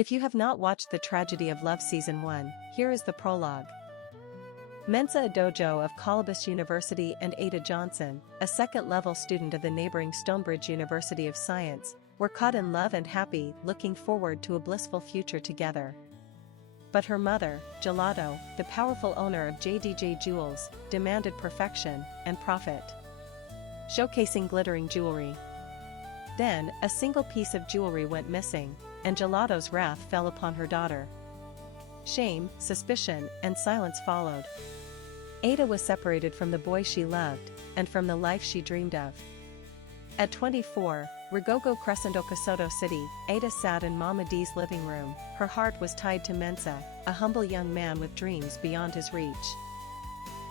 If you have not watched The Tragedy of Love Season 1, here is the prologue. Mensah and Ada of Columbus University and Ada Johnson, a second-level student of the neighboring Stonebridge University of Science, were caught in love and happy, looking forward to a blissful future together. But her mother, Jolato, the powerful owner of JDJ Jewels, demanded perfection and profit, showcasing glittering jewelry. Then, a single piece of jewelry went missing, and Jolato's wrath fell upon her daughter. Shame, suspicion, and silence followed. Ada was separated from the boy she loved, and from the life she dreamed of. At 24, Rigogo Crescent, Okosoto City, Ada sat in Mama D's living room. Her heart was tied to Mensah, a humble young man with dreams beyond his reach.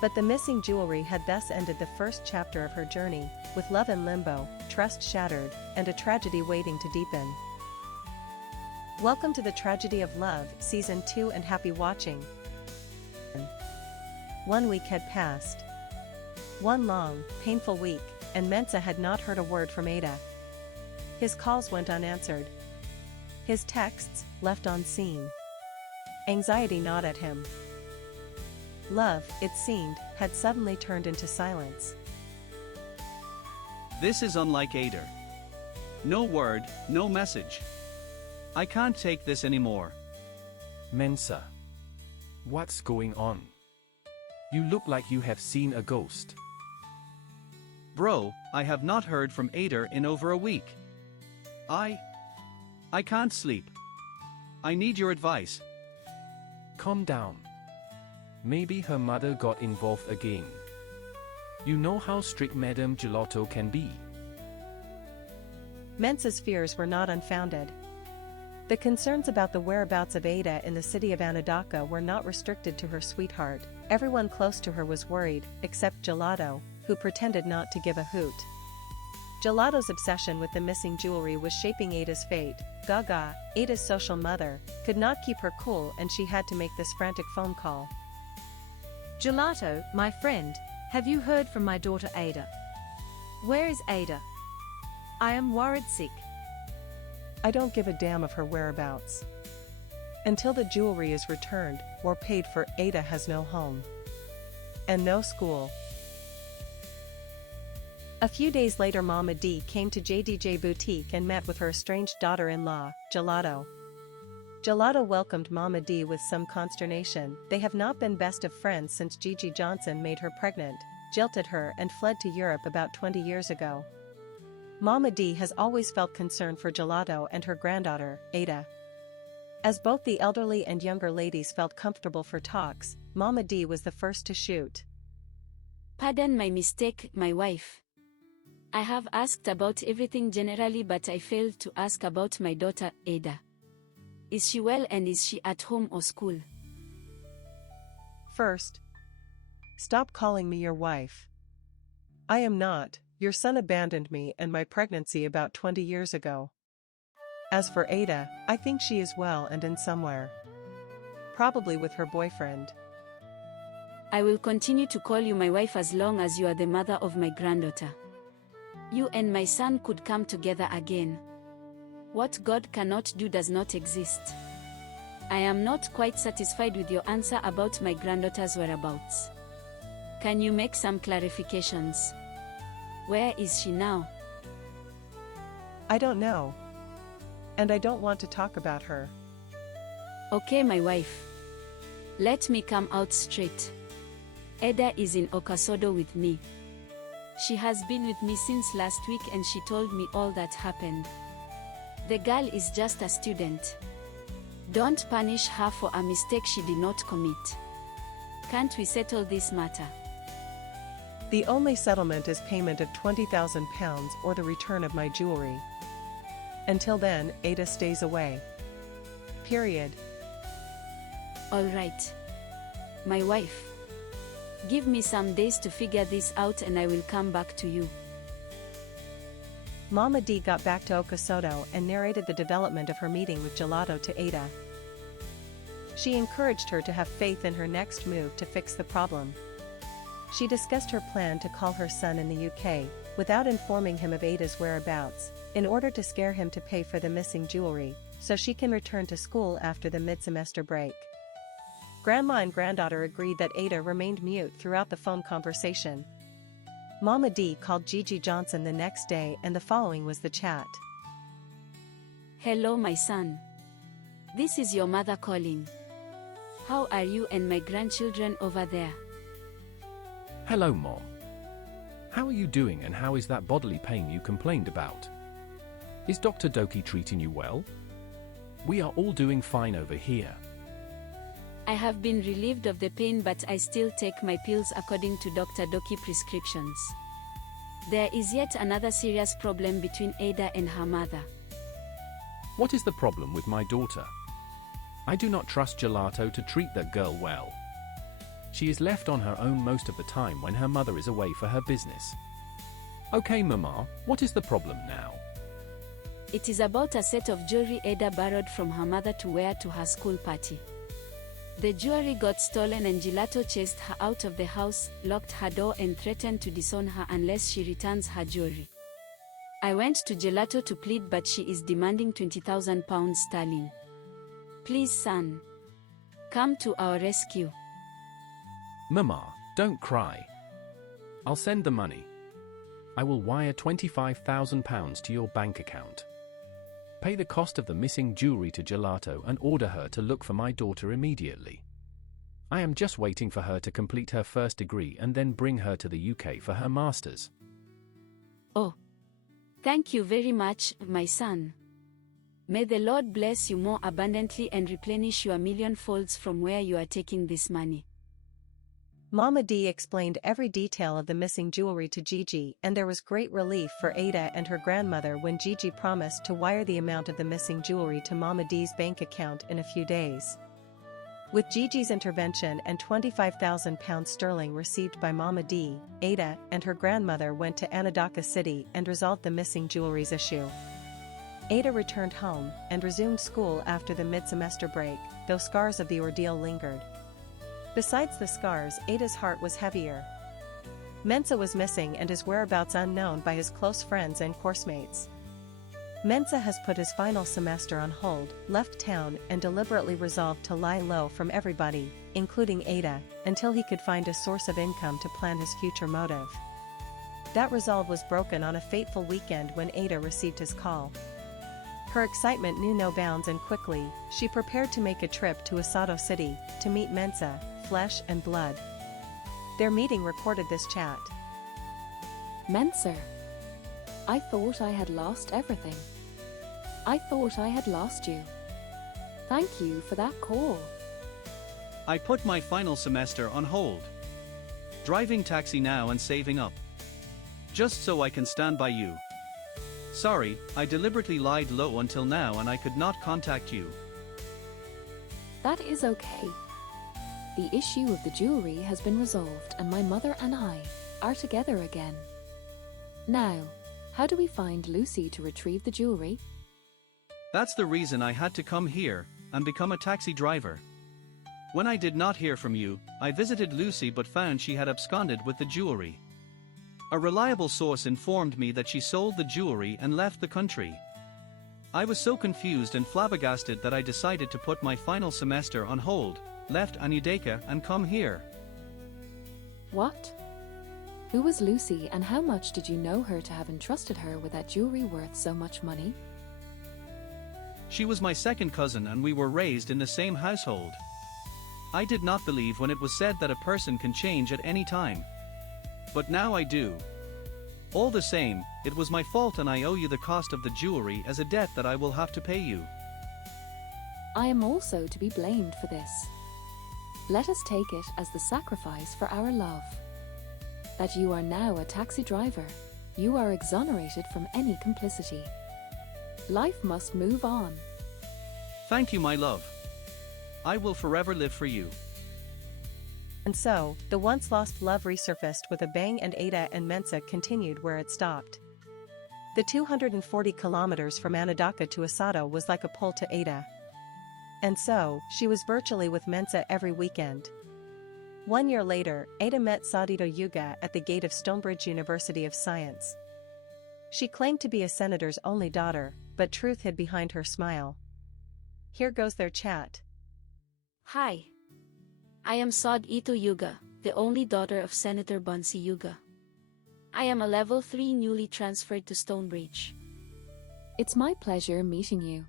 But the missing jewelry had thus ended the first chapter of her journey, with love in limbo, trust shattered, and a tragedy waiting to deepen. Welcome to The Tragedy of Love, Season 2, and happy watching. 1 week had passed. One long, painful week, and Mensah had not heard a word from Ada. His calls went unanswered. His texts, left unseen. Anxiety gnawed at him. Love, it seemed, had suddenly turned into silence. This is unlike Ada. No word, no message. I can't take this anymore. Mensah. What's going on? You look like you have seen a ghost. Bro, I have not heard from Ada in over a week. I can't sleep. I need your advice. Calm down. Maybe her mother got involved again. You know how strict Madame Jolato can be. Mensah's fears were not unfounded. The concerns about the whereabouts of Ada in the city of Onondaga were not restricted to her sweetheart. Everyone close to her was worried, except Jolato, who pretended not to give a hoot. Jolato's obsession with the missing jewelry was shaping Ada's fate. Gaga, Ada's social mother, could not keep her cool, and she had to make this frantic phone call. Jolato, my friend, have you heard from my daughter Ada? Where is Ada? I am worried sick. I don't give a damn of her whereabouts. Until the jewelry is returned, or paid for, Ada has no home. And no school. A few days later, Mama D came to JDJ Boutique and met with her estranged daughter-in-law, Jolato. Jolato welcomed Mama D with some consternation. They have not been best of friends since Gigi Johnson made her pregnant, jilted her and fled to Europe about 20 years ago. Mama D has always felt concern for Jolato and her granddaughter, Ada. As both the elderly and younger ladies felt comfortable for talks, Mama D was the first to shoot. Pardon my mistake, my wife. I have asked about everything generally, but I failed to ask about my daughter, Ada. Is she well, and is she at home or school? First, stop calling me your wife. I am not. Your son abandoned me and my pregnancy about 20 years ago. As for Ada, I think she is well and in somewhere. Probably with her boyfriend. I will continue to call you my wife as long as you are the mother of my granddaughter. You and my son could come together again. What God cannot do does not exist. I am not quite satisfied with your answer about my granddaughter's whereabouts. Can you make some clarifications? Where is she now? I don't know. And I don't want to talk about her. Okay, my wife. Let me come out straight. Ada is in Okosoto with me. She has been with me since last week, and she told me all that happened. The girl is just a student. Don't punish her for a mistake she did not commit. Can't we settle this matter? The only settlement is payment of £20,000 or the return of my jewelry. Until then, Ada stays away. Period. All right. My wife. Give me some days to figure this out, and I will come back to you. Mama D got back to Okosoto and narrated the development of her meeting with Jolato to Ada. She encouraged her to have faith in her next move to fix the problem. She discussed her plan to call her son in the UK, without informing him of Ada's whereabouts, in order to scare him to pay for the missing jewelry. so she can return to school after the mid-semester break. Grandma and granddaughter agreed that Ada remained mute throughout the phone conversation. Mama D called Gigi Johnson the next day and the following was the chat. Hello my son. This is your mother calling. How are you and my grandchildren over there? Hello, Mom. How are you doing and how is that bodily pain you complained about? Is Dr. Doki treating you well? We are all doing fine over here. I have been relieved of the pain but I still take my pills according to Dr. Doki prescriptions. There is yet another serious problem between Ada and her mother. What is the problem with my daughter? I do not trust Jolato to treat that girl well. She is left on her own most of the time when her mother is away for her business. Okay, Mama, what is the problem now? It is about a set of jewelry Ada borrowed from her mother to wear to her school party. The jewelry got stolen and Jolato chased her out of the house, locked her door and threatened to disown her unless she returns her jewelry. I went to Jolato to plead but she is demanding 20,000 pounds sterling. Please son, come to our rescue. Mama, don't cry. I'll send the money. I will wire £25,000 to your bank account. Pay the cost of the missing jewelry to Jolato and order her to look for my daughter immediately. I am just waiting for her to complete her first degree and then bring her to the UK for her master's. Oh, thank you very much, my son. May the Lord bless you more abundantly and replenish you a million folds from where you are taking this money. Mama D explained every detail of the missing jewelry to Gigi and there was great relief for Ada and her grandmother when Gigi promised to wire the amount of the missing jewelry to Mama D's bank account in a few days. With Gigi's intervention and £25,000 sterling received by Mama D, Ada and her grandmother went to Anadaka City and resolved the missing jewelry's issue. Ada returned home and resumed school after the mid-semester break, though scars of the ordeal lingered. Besides the scars, Ada's heart was heavier. Mensah was missing and his whereabouts unknown by his close friends and coursemates. Mensah has put his final semester on hold, left town and deliberately resolved to lie low from everybody, including Ada, until he could find a source of income to plan his future motive. That resolve was broken on a fateful weekend when Ada received his call. Her excitement knew no bounds and quickly, she prepared to make a trip to Sodito City, to meet Mensah, flesh and blood. Their meeting recorded this chat. Mensah, I thought I had lost everything. I thought I had lost you. Thank you for that call. I put my final semester on hold. Driving taxi now and saving up. Just so I can stand by you. Sorry, I deliberately lied low until now and I could not contact you. That is okay. The issue of the jewelry has been resolved and my mother and I are together again. Now, how do we find Lucy to retrieve the jewelry? That's the reason I had to come here and become a taxi driver. When I did not hear from you, I visited Lucy but found she had absconded with the jewelry. A reliable source informed me that she sold the jewelry and left the country. I was so confused and flabbergasted that I decided to put my final semester on hold, left Anudeka and come here. What? Who was Lucy and how much did you know her to have entrusted her with that jewelry worth so much money? She was my second cousin and we were raised in the same household. I did not believe when it was said that a person can change at any time. But now I do. All the same, it was my fault and I owe you the cost of the jewelry as a debt that I will have to pay you. I am also to be blamed for this. Let us take it as the sacrifice for our love. That you are now a taxi driver, you are exonerated from any complicity. Life must move on. Thank you, my love. I will forever live for you. And so, the once-lost love resurfaced with a bang and Ada and Mensah continued where it stopped. The 240 kilometers from Anadaka to Sodito was like a pull to Ada. And so, she was virtually with Mensah every weekend. 1 year later, Ada met Sodito Ugah at the gate of Stonebridge University of Science. She claimed to be a senator's only daughter, but truth hid behind her smile. Here goes their chat. Hi. I am Sodito Ugah, the only daughter of Senator Mensah Ugah. I am a level 3 newly transferred to Stonebridge. It's my pleasure meeting you.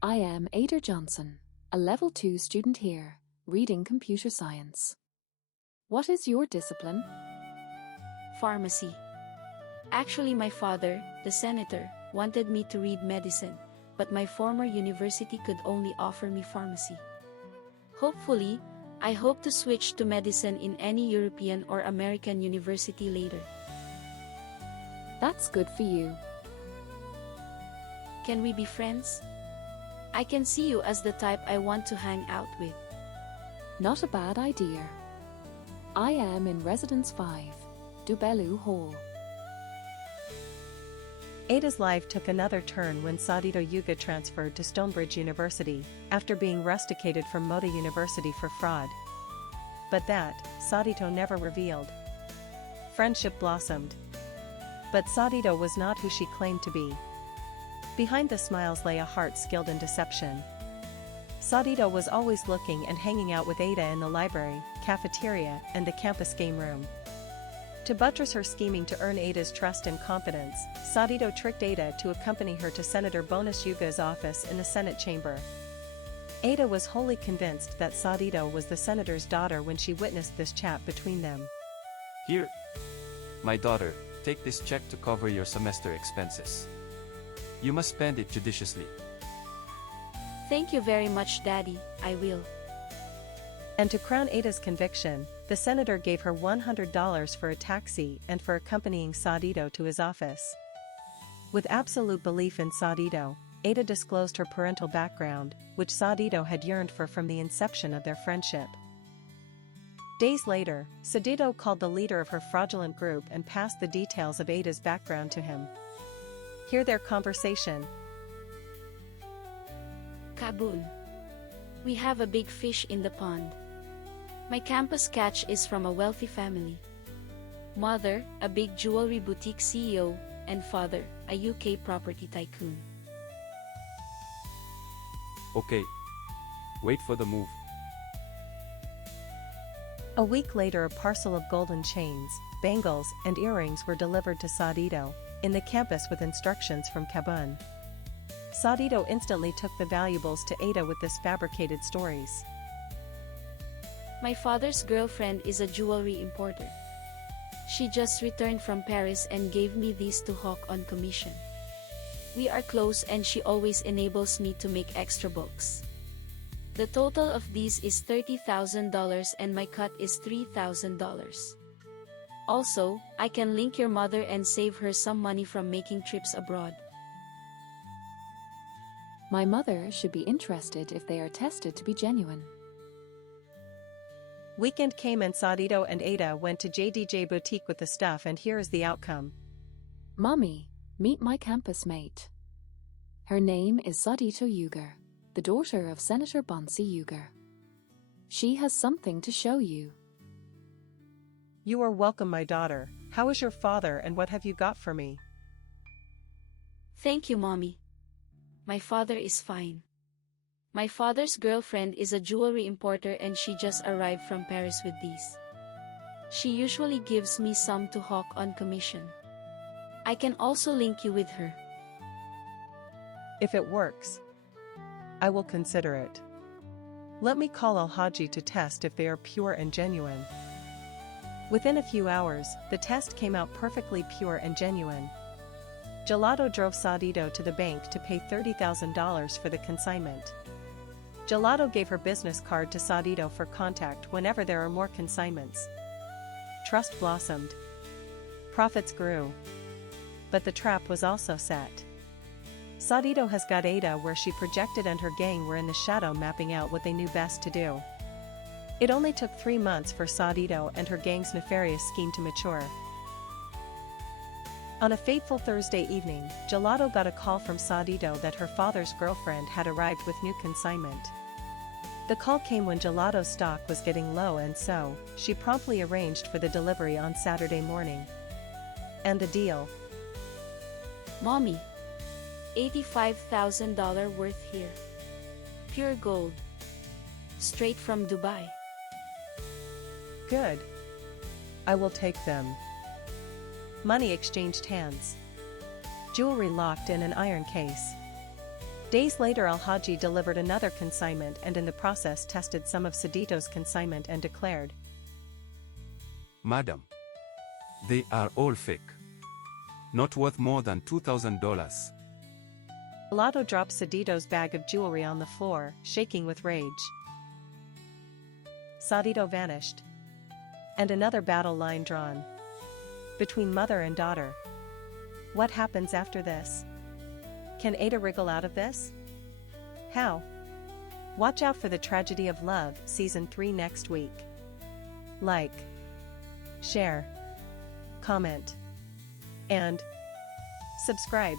I am Ada Johnson, a level 2 student here, reading computer science. What is your discipline? Pharmacy. Actually, my father, the senator, wanted me to read medicine, but my former university could only offer me pharmacy. Hopefully, I hope to switch to medicine in any European or American university later. That's good for you. Can we be friends? I can see you as the type I want to hang out with. Not a bad idea. I am in Residence 5, Dubelu Hall. Ada's life took another turn when Sodito Ugah transferred to Stonebridge University, after being rusticated from Moda University for fraud. But that, Sodito never revealed. Friendship blossomed. But Sodito was not who she claimed to be. Behind the smiles lay a heart skilled in deception. Sodito was always looking and hanging out with Ada in the library, cafeteria, and the campus game room. To buttress her scheming to earn Ada's trust and confidence, Sodito tricked Ada to accompany her to Senator Mensah Ugah's office in the Senate chamber. Ada was wholly convinced that Sodito was the senator's daughter when she witnessed this chat between them. Here, my daughter, take this check to cover your semester expenses. You must spend it judiciously. Thank you very much, Daddy, I will. And to crown Ada's conviction, the senator gave her $100 for a taxi and for accompanying Sodito to his office. With absolute belief in Sodito, Ada disclosed her parental background, which Sodito had yearned for from the inception of their friendship. Days later, Sodito called the leader of her fraudulent group and passed the details of Ada's background to him. Hear their conversation. Kaboom. We have a big fish in the pond. My campus catch is from a wealthy family. Mother, a big jewelry boutique CEO, and father, a UK property tycoon. Okay. Wait for the move. A week later, a parcel of golden chains, bangles, and earrings were delivered to Sodito, in the campus with instructions from Kabun. Sodito instantly took the valuables to Ada with this fabricated stories. My father's girlfriend is a jewelry importer. She just returned from Paris and gave me these to hawk on commission. We are close and she always enables me to make extra books. The total of these is $30,000 and my cut is $3,000. Also, I can link your mother and save her some money from making trips abroad. My mother should be interested if they are tested to be genuine. Weekend came and Sodito and Ada went to JDJ Boutique with the stuff, and here is the outcome. Mommy, meet my campus mate. Her name is Sodito Ugah, the daughter of Senator Mensah Ugah. She has something to show you. You are welcome, my daughter. How is your father and what have you got for me? Thank you, Mommy. My father is fine. My father's girlfriend is a jewelry importer and she just arrived from Paris with these. She usually gives me some to hawk on commission. I can also link you with her. If it works, I will consider it. Let me call Al-Haji to test if they are pure and genuine. Within a few hours, the test came out perfectly pure and genuine. Jolato drove Sodito to the bank to pay $30,000 for the consignment. Jolato gave her business card to Sodito for contact whenever there are more consignments. Trust blossomed. Profits grew. But the trap was also set. Sodito has got Ada where she projected and her gang were in the shadow mapping out what they knew best to do. It only took 3 months for Sodito and her gang's nefarious scheme to mature. On a fateful Thursday evening, Jolato got a call from Sodito that her father's girlfriend had arrived with new consignment. The call came when Gelato's stock was getting low, and so, she promptly arranged for the delivery on Saturday morning. And the deal? Mommy, $85,000 worth here. Pure gold. Straight from Dubai. Good. I will take them. Money exchanged hands. Jewelry locked in an iron case. Days later Al-Haji delivered another consignment and in the process tested some of Sodito's consignment and declared, Madam, they are all fake. Not worth more than $2,000. Jolato dropped Sodito's bag of jewelry on the floor, shaking with rage. Sodito vanished. And another battle line drawn. Between mother and daughter. What happens after this? Can Ada wriggle out of this? How? Watch out for The Tragedy of Love, Season 3 next week. Like, share, comment, and subscribe.